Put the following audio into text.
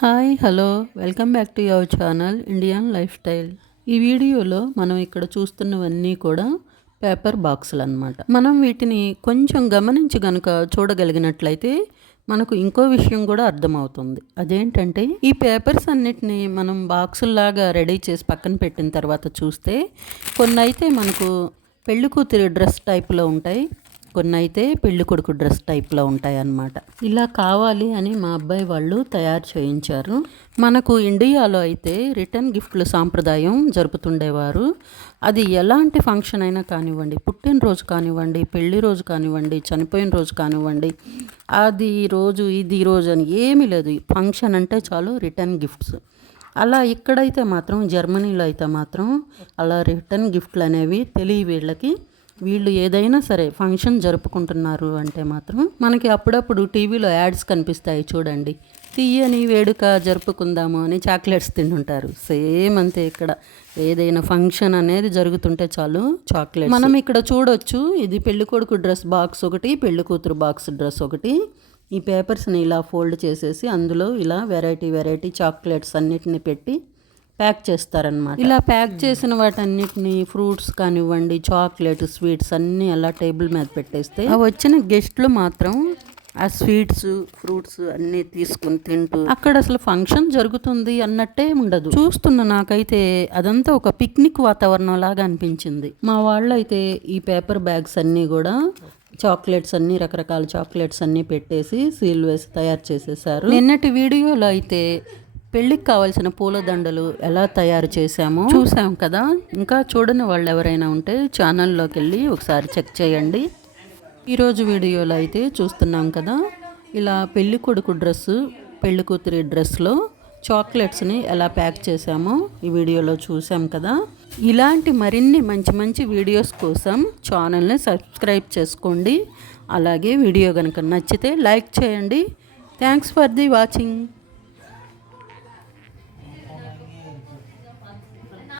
Hi hello. Welcome back to your channel Indian lifestyle ఈ వీడియోలో మనం ఇక్కడ చూస్తున్నవన్నీ కూడా పేపర్ బాక్సులు అనమాట మనం వీటిని కొంచెం గమనించి గనుక చూడగలిగినట్లయితే మనకు ఇంకో విషయం కూడా అర్థమవుతుంది. అదేంటంటే ఈ పేపర్స్ అన్నిటిని మనం బాక్సుల్లాగా రెడీ చేసి పక్కన పెట్టిన తర్వాత చూస్తే కొన్ని అయితే మనకు పెళ్ళి కూతురి డ్రెస్ టైప్లో ఉంటాయి. కొన్ని అయితే పెళ్ళి కొడుకు డ్రెస్ టైప్లో ఉంటాయి అన్నమాట ఇలా కావాలి అని మా అబ్బాయి వాళ్ళు తయారు చేయించారు. మనకు ఇండియాలో అయితే రిటర్న్ గిఫ్ట్లు సాంప్రదాయం జరుపుతుండేవారు. అది ఎలాంటి ఫంక్షన్ అయినా కానివ్వండి పుట్టినరోజు కానివ్వండి పెళ్ళి రోజు కానివ్వండి చనిపోయిన రోజు కానివ్వండి అది రోజు ఇది రోజు అని ఏమీ లేదు. ఫంక్షన్ అంటే చాలు రిటర్న్ గిఫ్ట్స్. అలా ఇక్కడైతే మాత్రం జర్మనీలో అయితే మాత్రం అలా రిటర్న్ గిఫ్ట్లు అనేవి తెలియ వీళ్ళకి వీళ్ళు ఏదైనా సరే ఫంక్షన్ జరుపుకుంటున్నారు అంటే మాత్రం మనకి అప్పుడప్పుడు టీవీలో యాడ్స్ కనిపిస్తాయి చూడండి. తీయని వేడుక జరుపుకుందాము అని చాక్లెట్స్ తింటుంటారు. సేమ్ అంతే ఇక్కడ. ఏదైనా ఫంక్షన్ అనేది జరుగుతుంటే చాలు చాక్లెట్ మనం ఇక్కడ చూడొచ్చు. ఇది పెళ్ళి కొడుకు డ్రెస్ బాక్స్ ఒకటి పెళ్ళి కూతురు బాక్స్ డ్రెస్ ఒకటి. ఈ పేపర్స్ని ఇలా ఫోల్డ్ చేసేసి అందులో ఇలా వెరైటీ వెరైటీ చాక్లెట్స్ అన్నిటిని పెట్టి ప్యాక్ చేస్తారనమాట ఇలా ప్యాక్ చేసిన వాటన్నిటిని ఫ్రూట్స్ కానివ్వండి చాక్లెట్ స్వీట్స్ అన్నీ అలా టేబుల్ మీద పెట్టేస్తే వచ్చిన గెస్ట్లు మాత్రం ఆ స్వీట్స్ ఫ్రూట్స్ అన్నీ తీసుకుని తింటూ అక్కడ అసలు ఫంక్షన్ జరుగుతుంది అన్నట్టే ఉండదు. చూస్తున్న నాకైతే అదంతా ఒక పిక్నిక్ వాతావరణం లాగా అనిపించింది. మా వాళ్ళైతే ఈ పేపర్ బ్యాగ్స్ అన్నీ కూడా చాక్లెట్స్ అన్ని రకరకాల చాక్లెట్స్ అన్నీ పెట్టేసి సీల్ వేసి తయారు చేసేసారు. నిన్నటి వీడియోలో అయితే పెళ్ళికి కావాల్సిన పూలదండలు ఎలా తయారు చేశామో చూసాం కదా. ఇంకా చూడని వాళ్ళు ఎవరైనా ఉంటే ఛానల్లోకి వెళ్ళి ఒకసారి చెక్ చేయండి. ఈరోజు వీడియోలో అయితే చూస్తున్నాం కదా. ఇలా పెళ్ళి కొడుకు డ్రెస్సు పెళ్ళి కూతురి డ్రెస్లో చాక్లెట్స్ని ఎలా ప్యాక్ చేశామో ఈ వీడియోలో చూసాం కదా. ఇలాంటి మరిన్ని మంచి మంచి వీడియోస్ కోసం ఛానల్ని సబ్స్క్రైబ్ చేసుకోండి. అలాగే వీడియో కనుక నచ్చితే లైక్ చేయండి. Thanks for the watching.